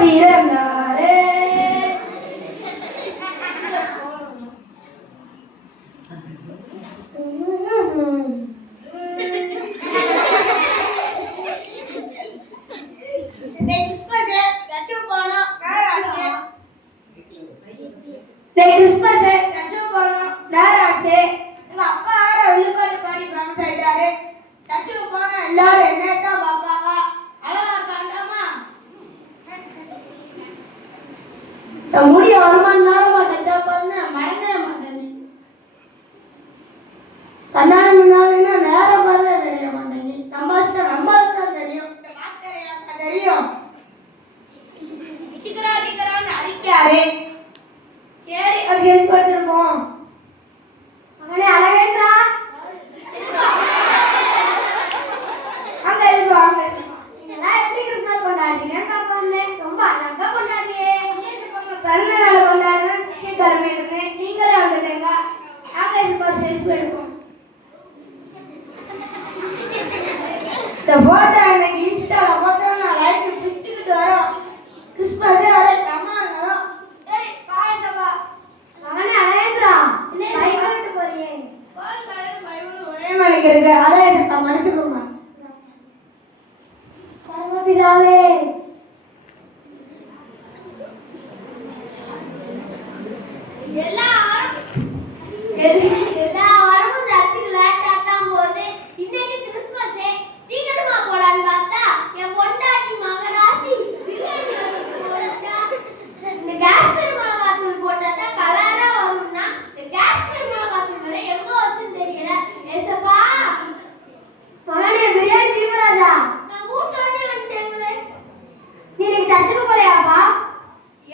பிறந்தாரே. Christmas church போனோம், நேரம் ஆச்சு. எங்க அப்பா விழுப்பாடு பாடி ஃபேமஸ் ஆயிட்டாரு. சர்ச்சுக்கு போனா எல்லாரும் என்னத்தான் பார்ப்பாங்க. அழகா காண்டாமா முடிய 1 மணி நேரம் மாட்டேன் மடங்கவே மாட்டேன். கண்ணாடி முன்னாடினா நேரம் பார்த்து தெரிய மாட்டேங்க. நம்மளுக்கு தான் தெரியும், தெரியும் டிக்கரான்னு அடிக்காரு. சரி அது ஹெல்ப் பண்ணிருப்போம். அவனே அழகேன்றா அங்க இருப்பாங்க. நீங்களாம் எப்படி கிறிஸ்மஸ் கொண்டாடுறீங்கன்னு பார்க்க வந்தேன். ரொம்ப அழகா கொண்டாடுறியே. பிறந்தநாள கொண்டாடுறேன் கிளம்பிட்டு நீங்களே வந்துட்டீங்க. அங்க இருப்போம் செல்ஃபி எடுப்போம். இந்த போட்டோ எனக்கு இன்ஸ்டால போட்டோ நான் லைக் பிடிச்சிக்கிட்டு வரோம். கிறிஸ்மஸ் வர கம்மாங்கணும். சரி பாயசவா அவனே அழகேன்றா பைபிள் போறியே. பைபிள் ஒரே மாதிரி இருக்கு. அதான் எனக்கு மன்னிச்சுக்கோங்க. பரமபிதாவே எல்லா வாரமும் சர்ச்சுக்கு லேட்டா தான் போகுது. இன்னைக்கு கிறிஸ்மஸ் சீக்கிரமா போலான்னு பார்த்தா என் பொண்டாட்டி மகராசி இந்த காஷ்மீர் மிளகாத்தூள் போட்டா கலரா வரும்னா இந்த காஷ்மீர் மிளகாத்தூள் வரை எங்க வச்சுன்னு தெரியல. ஏசப்பா மகனே பிரியாணி தீவிரதா நான் கூட்டோனே வந்துட்டேங்களே. நீ சர்ச்சுக்கு போலையாப்பா?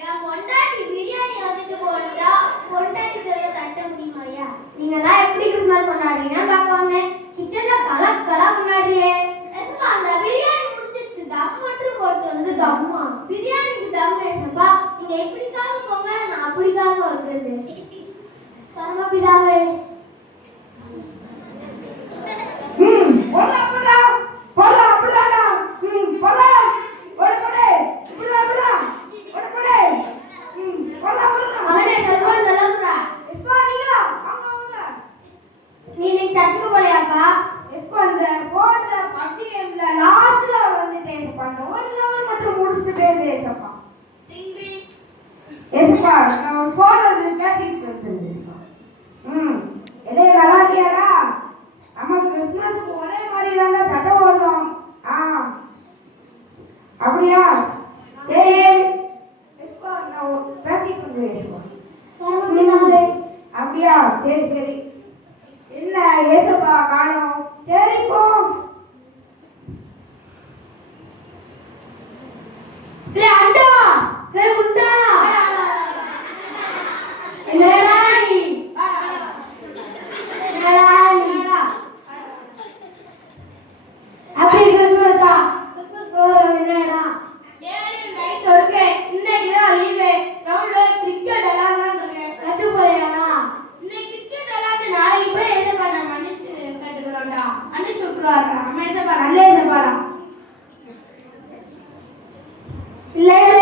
என் பொண்டாட்டி பிரியாணி வந்துட்டு போட்டா பொண்டாட்டி சொல்ல தட்ட முடியுமாடியா? நீங்கெல்லாம் எப்படி கிறிஸ்மஸ் கொண்டாடுறீங்கன்னு பார்ப்பாங்க. கிச்சன்ல கலக்கலா கொண்டாடுறியே. ஏசப்பா அந்த பிரியாணி முடிஞ்சிச்சு, தம் மட்டும் போட்டு வந்து தம்மா பிரியாணிக்கு தம். ஏசப்பா நீங்க எப்படிக்காக போங்க, நான் அப்படிக்காக வந்தது. பரமபிதாவே அப்படியா? அப்படியா? சரி சரி. என்ன ஏசப்பா காணோம்? சரி போ. நல்ல